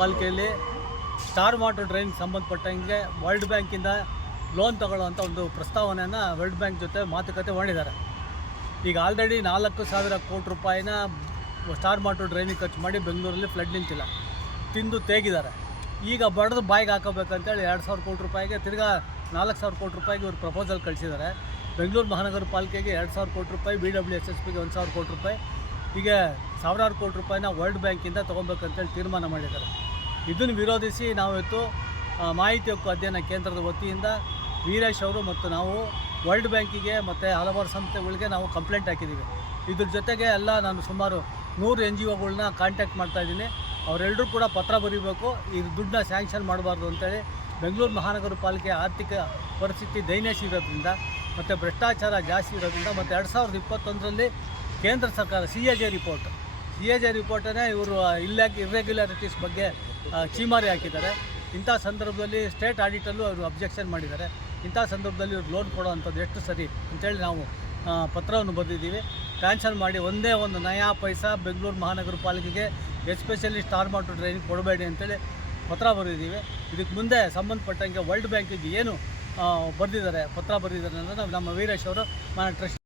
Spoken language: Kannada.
ಪಾಲಿಕೆಯಲ್ಲಿ ಸ್ಟಾರ್ ವಾಟರ್ ಡ್ರೈನ್ಗೆ ಸಂಬಂಧಪಟ್ಟಂಗೆ ವರ್ಲ್ಡ್ ಬ್ಯಾಂಕಿಂದ ಲೋನ್ ತಗೊಳ್ಳೋವಂಥ ಒಂದು ಪ್ರಸ್ತಾವನೆಯನ್ನು ವರ್ಲ್ಡ್ ಬ್ಯಾಂಕ್ ಜೊತೆ ಮಾತುಕತೆ ಮಾಡಿದ್ದಾರೆ. ಈಗ ಆಲ್ರೆಡಿ 4,000 ಕೋಟಿ ರೂಪಾಯಿನ ಸ್ಟಾರ್ ವಾಟರ್ ಡ್ರೈನಿಗೆ ಖರ್ಚು ಮಾಡಿ ಬೆಂಗಳೂರಲ್ಲಿ ಫ್ಲಡ್ ನಿಂತಿಲ್ಲ, ತಿಂದು ತೇಗಿದ್ದಾರೆ. ಈಗ ಬಡದು ಬಾಯಿಗೆ ಹಾಕೋಬೇಕಂತೇಳಿ 2,000 ಕೋಟಿ ರೂಪಾಯಿಗೆ ತಿರ್ಗಾ 4,000 ಕೋಟಿ ರೂಪಾಯಿಗೆ ಇವರು ಪ್ರಪೋಸಲ್ ಕಳಿಸಿದ್ದಾರೆ. ಬೆಂಗಳೂರು ಮಹಾನಗರ ಪಾಲಿಕೆಗೆ 2,000 ಕೋಟಿ ರೂಪಾಯಿ, BWSSBಗೆ 1,000 ಕೋಟಿ ರೂಪಾಯಿ, ಹೀಗೆ ಸಾವಿರಾರು ಕೋಟಿ ರೂಪಾಯಿನ ವರ್ಲ್ಡ್ ಬ್ಯಾಂಕಿಂದ ತೊಗೊಬೇಕಂತೇಳಿ ತೀರ್ಮಾನ ಮಾಡಿದ್ದಾರೆ. ಇದನ್ನು ವಿರೋಧಿಸಿ ನಾವಿವತ್ತು ಮಾಹಿತಿ ಹಕ್ಕು ಅಧ್ಯಯನ ಕೇಂದ್ರದ ವತಿಯಿಂದ ವೀರೇಶ್ ಅವರು ಮತ್ತು ನಾವು ವರ್ಲ್ಡ್ ಬ್ಯಾಂಕಿಗೆ ಮತ್ತು ಹಲವಾರು ಸಂಸ್ಥೆಗಳಿಗೆ ನಾವು ಕಂಪ್ಲೇಂಟ್ ಹಾಕಿದ್ದೀವಿ. ಇದ್ರ ಜೊತೆಗೆ ನಾನು ಸುಮಾರು 100 NGOಗಳನ್ನ ಕಾಂಟ್ಯಾಕ್ಟ್ ಮಾಡ್ತಾಯಿದ್ದೀನಿ. ಅವರೆಲ್ಲರೂ ಕೂಡ ಪತ್ರ ಬರೀಬೇಕು, ಈ ದುಡ್ಡನ್ನ ಸ್ಯಾಂಕ್ಷನ್ ಮಾಡಬಾರ್ದು ಅಂತೇಳಿ. ಬೆಂಗಳೂರು ಮಹಾನಗರ ಪಾಲಿಕೆ ಆರ್ಥಿಕ ಪರಿಸ್ಥಿತಿ ದೈನ್ಯಸಿ ಇರೋದ್ರಿಂದ ಮತ್ತು ಭ್ರಷ್ಟಾಚಾರ ಜಾಸ್ತಿ ಇರೋದ್ರಿಂದ ಮತ್ತು 2021ರಲ್ಲಿ ಕೇಂದ್ರ ಸರ್ಕಾರ CAG ರಿಪೋರ್ಟನ್ನೇ ಇವರು ಇರ್ರೆಗ್ಯುಲಾರಿಟೀಸ್ ಬಗ್ಗೆ ಚೀಮಾರಿ ಹಾಕಿದ್ದಾರೆ. ಇಂಥ ಸಂದರ್ಭದಲ್ಲಿ ಸ್ಟೇಟ್ ಆಡಿಟಲ್ಲೂ ಅವರು ಅಬ್ಜೆಕ್ಷನ್ ಮಾಡಿದ್ದಾರೆ. ಇಂಥ ಸಂದರ್ಭದಲ್ಲಿ ಇವ್ರು ಲೋನ್ ಕೊಡೋವಂಥದ್ದು ಎಷ್ಟು ಸರಿ ಅಂತೇಳಿ ನಾವು ಪತ್ರವನ್ನು ಬರೆದಿದ್ದೀವಿ. ಕ್ಯಾನ್ಸಲ್ ಮಾಡಿ ಒಂದೇ ಒಂದು ನಯಾ ಪೈಸಾ ಬೆಂಗಳೂರು ಮಹಾನಗರ ಪಾಲಿಕೆಗೆ ಎಸ್ಪೆಷಲಿ ಸ್ಟಾರ್ ವಾಟರ್ ಡ್ರೈನಿಗೆ ಕೊಡಬೇಡಿ ಅಂತೇಳಿ ಪತ್ರ ಬರೆದಿದ್ದೀವಿ. ಇದಕ್ಕೆ ಮುಂದೆ ಸಂಬಂಧಪಟ್ಟಂಗೆ ವರ್ಲ್ಡ್ ಬ್ಯಾಂಕಿಗೆ ಏನು ಪತ್ರ ಬರೆದಿದ್ದಾರೆ ಅನ್ನೋದು ನಮ್ಮ ವೀರೇಶ್ ಅವರು ಟ್ರಸ್ಟ್